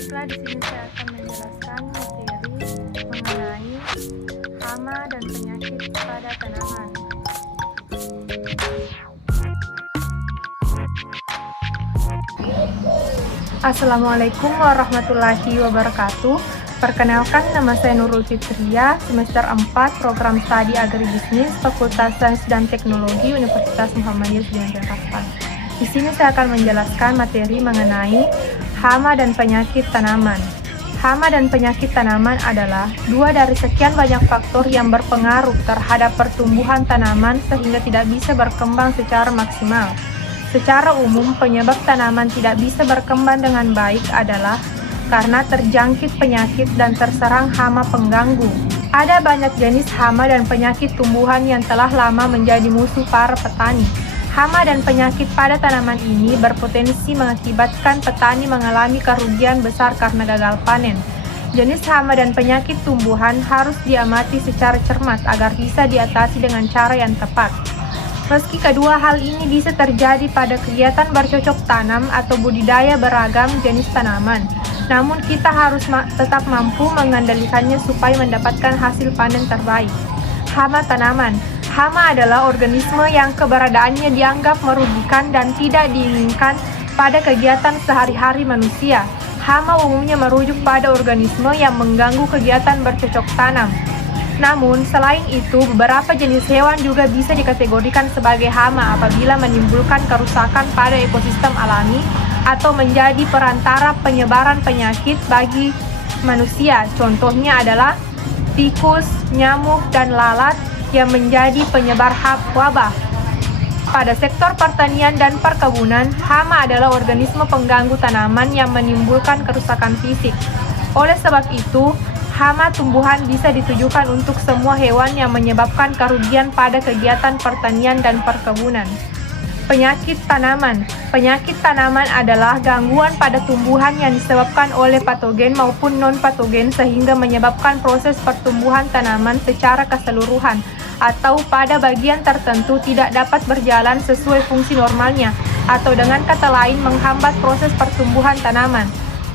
Baiklah, di sini saya akan menjelaskan materi mengenai hama dan penyakit pada tanaman. Assalamualaikum warahmatullahi wabarakatuh. Perkenalkan, nama saya Nurul Fitria, semester 4 Program Studi Agribisnis, Fakultas Sains dan Teknologi Universitas Muhammadiyah Sudiang Jakarta. Di sini saya akan menjelaskan materi mengenai hama dan penyakit tanaman. Hama dan penyakit tanaman adalah dua dari sekian banyak faktor yang berpengaruh terhadap pertumbuhan tanaman sehingga tidak bisa berkembang secara maksimal. Secara umum, penyebab tanaman tidak bisa berkembang dengan baik adalah karena terjangkit penyakit dan terserang hama pengganggu. Ada banyak jenis hama dan penyakit tumbuhan yang telah lama menjadi musuh para petani. Hama dan penyakit pada tanaman ini berpotensi mengakibatkan petani mengalami kerugian besar karena gagal panen. Jenis hama dan penyakit tumbuhan harus diamati secara cermat agar bisa diatasi dengan cara yang tepat. Meski kedua hal ini bisa terjadi pada kegiatan bercocok tanam atau budidaya beragam jenis tanaman, namun kita harus tetap mampu mengendalikannya supaya mendapatkan hasil panen terbaik. Hama tanaman. Hama adalah organisme yang keberadaannya dianggap merugikan dan tidak diinginkan pada kegiatan sehari-hari manusia. Hama umumnya merujuk pada organisme yang mengganggu kegiatan bercocok tanam. Namun, selain itu, beberapa jenis hewan juga bisa dikategorikan sebagai hama apabila menimbulkan kerusakan pada ekosistem alami atau menjadi perantara penyebaran penyakit bagi manusia. Contohnya adalah tikus, nyamuk, dan lalat yang menjadi penyebar wabah. Pada sektor pertanian dan perkebunan, hama adalah organisme pengganggu tanaman yang menimbulkan kerusakan fisik. Oleh sebab itu, hama tumbuhan bisa ditujukan untuk semua hewan yang menyebabkan kerugian pada kegiatan pertanian dan perkebunan. Penyakit tanaman. Penyakit tanaman adalah gangguan pada tumbuhan yang disebabkan oleh patogen maupun non-patogen sehingga menyebabkan proses pertumbuhan tanaman secara keseluruhan atau pada bagian tertentu tidak dapat berjalan sesuai fungsi normalnya atau dengan kata lain menghambat proses pertumbuhan tanaman.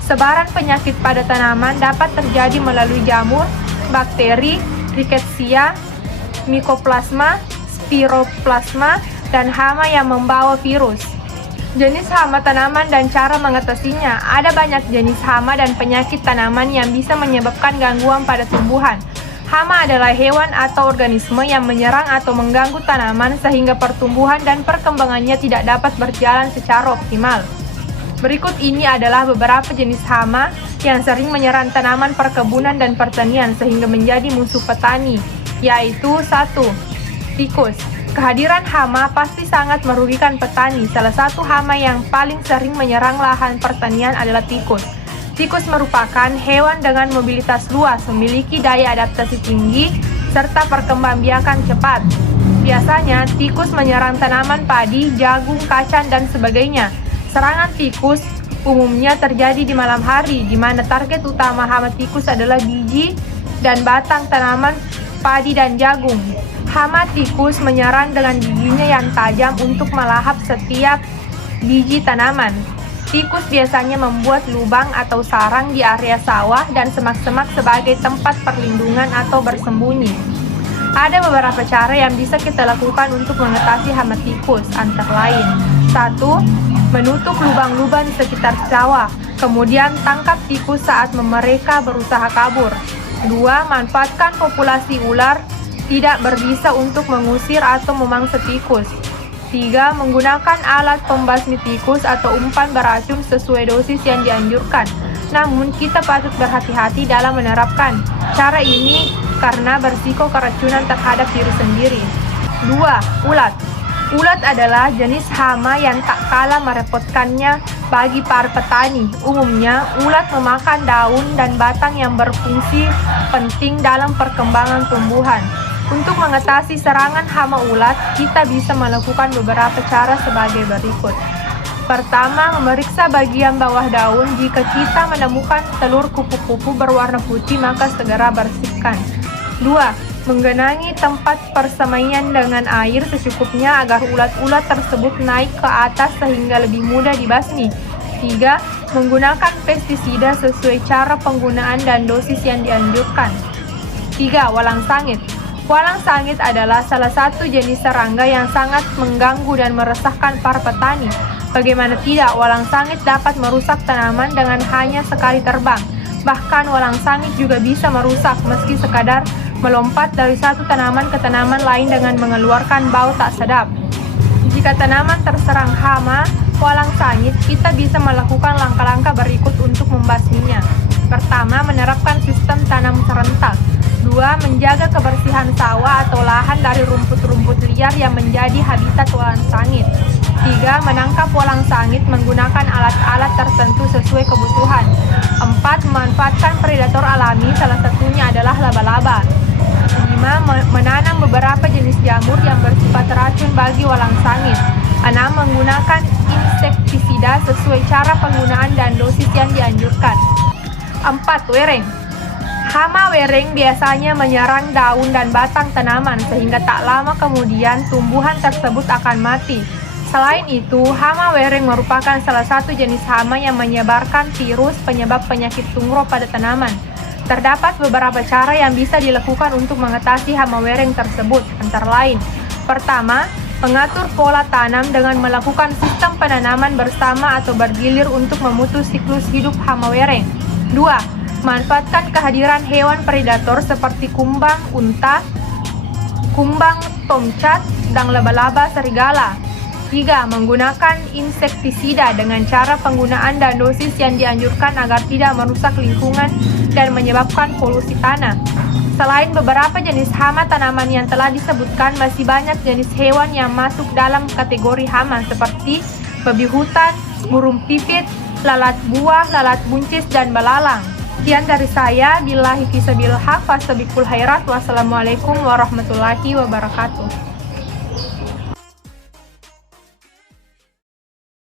Sebaran penyakit pada tanaman dapat terjadi melalui jamur, bakteri, rickettsia, mycoplasma, spiroplasma, dan hama yang membawa virus. Jenis hama tanaman dan cara mengatasinya. Ada banyak jenis hama dan penyakit tanaman yang bisa menyebabkan gangguan pada tumbuhan. Hama adalah hewan atau organisme yang menyerang atau mengganggu tanaman sehingga pertumbuhan dan perkembangannya tidak dapat berjalan secara optimal. Berikut ini adalah beberapa jenis hama yang sering menyerang tanaman perkebunan dan pertanian sehingga menjadi musuh petani, yaitu 1. Tikus. Kehadiran hama pasti sangat merugikan petani. Salah satu hama yang paling sering menyerang lahan pertanian adalah tikus. Tikus merupakan hewan dengan mobilitas luas, memiliki daya adaptasi tinggi, serta perkembangbiakan cepat. Biasanya, tikus menyerang tanaman padi, jagung, kacang, dan sebagainya. Serangan tikus umumnya terjadi di malam hari, di mana target utama hama tikus adalah biji dan batang tanaman padi dan jagung. Hama tikus menyerang dengan giginya yang tajam untuk melahap setiap biji tanaman. Tikus biasanya membuat lubang atau sarang di area sawah dan semak-semak sebagai tempat perlindungan atau bersembunyi. Ada beberapa cara yang bisa kita lakukan untuk mengatasi hama tikus, antara lain 1. Menutup lubang-lubang di sekitar sawah. Kemudian tangkap tikus saat mereka berusaha kabur. 2. Manfaatkan populasi ular tidak berbisa untuk mengusir atau memangsa tikus. 3. Menggunakan alat pembasmi tikus atau umpan beracun sesuai dosis yang dianjurkan. Namun, kita patut berhati-hati dalam menerapkan cara ini karena berisiko keracunan terhadap diri sendiri. 2. Ulat. Ulat adalah jenis hama yang tak kalah merepotkannya bagi para petani. Umumnya, ulat memakan daun dan batang yang berfungsi penting dalam perkembangan tumbuhan. Untuk mengatasi serangan hama ulat, kita bisa melakukan beberapa cara sebagai berikut. Pertama, memeriksa bagian bawah daun. Jika kita menemukan telur kupu-kupu berwarna putih, maka segera bersihkan. 2. Menggenangi tempat persemaian dengan air secukupnya agar ulat-ulat tersebut naik ke atas sehingga lebih mudah dibasmi. 3. Menggunakan pestisida sesuai cara penggunaan dan dosis yang dianjurkan. 3. Walang sangit. Walang sangit adalah salah satu jenis serangga yang sangat mengganggu dan meresahkan para petani. Bagaimana tidak, walang sangit dapat merusak tanaman dengan hanya sekali terbang. Bahkan walang sangit juga bisa merusak meski sekadar melompat dari satu tanaman ke tanaman lain dengan mengeluarkan bau tak sedap. Jika tanaman terserang hama walang sangit, kita bisa melakukan langkah-langkah berikut untuk membasminya. Pertama, menerapkan sistem tanam serentak. 2. Menjaga kebersihan sawah atau lahan dari rumput-rumput liar yang menjadi habitat walang sangit. 3. Menangkap walang sangit menggunakan alat-alat tertentu sesuai kebutuhan. 4. Memanfaatkan predator alami, salah satunya adalah laba-laba. 5. Menanam beberapa jenis jamur yang bersifat racun bagi walang sangit. 6. Menggunakan insektisida sesuai cara penggunaan dan dosis yang dianjurkan. 4. Wereng. Hama wereng biasanya menyerang daun dan batang tanaman sehingga tak lama kemudian tumbuhan tersebut akan mati. Selain itu, hama wereng merupakan salah satu jenis hama yang menyebarkan virus penyebab penyakit tungro pada tanaman. Terdapat beberapa cara yang bisa dilakukan untuk mengatasi hama wereng tersebut, antara lain: pertama, mengatur pola tanam dengan melakukan sistem penanaman bersama atau bergilir untuk memutus siklus hidup hama wereng. 2. Manfaatkan kehadiran hewan predator seperti kumbang unta, kumbang tomcat, dan laba-laba serigala. 3. Menggunakan insektisida dengan cara penggunaan dan dosis yang dianjurkan agar tidak merusak lingkungan dan menyebabkan polusi tanah. Selain beberapa jenis hama tanaman yang telah disebutkan, masih banyak jenis hewan yang masuk dalam kategori hama seperti babi hutan, burung pipit, lalat buah, lalat buncis, dan belalang. Sekian dari saya, billahi fisabilillah, fastabiqul khairat, wassalamualaikum warahmatullahi wabarakatuh.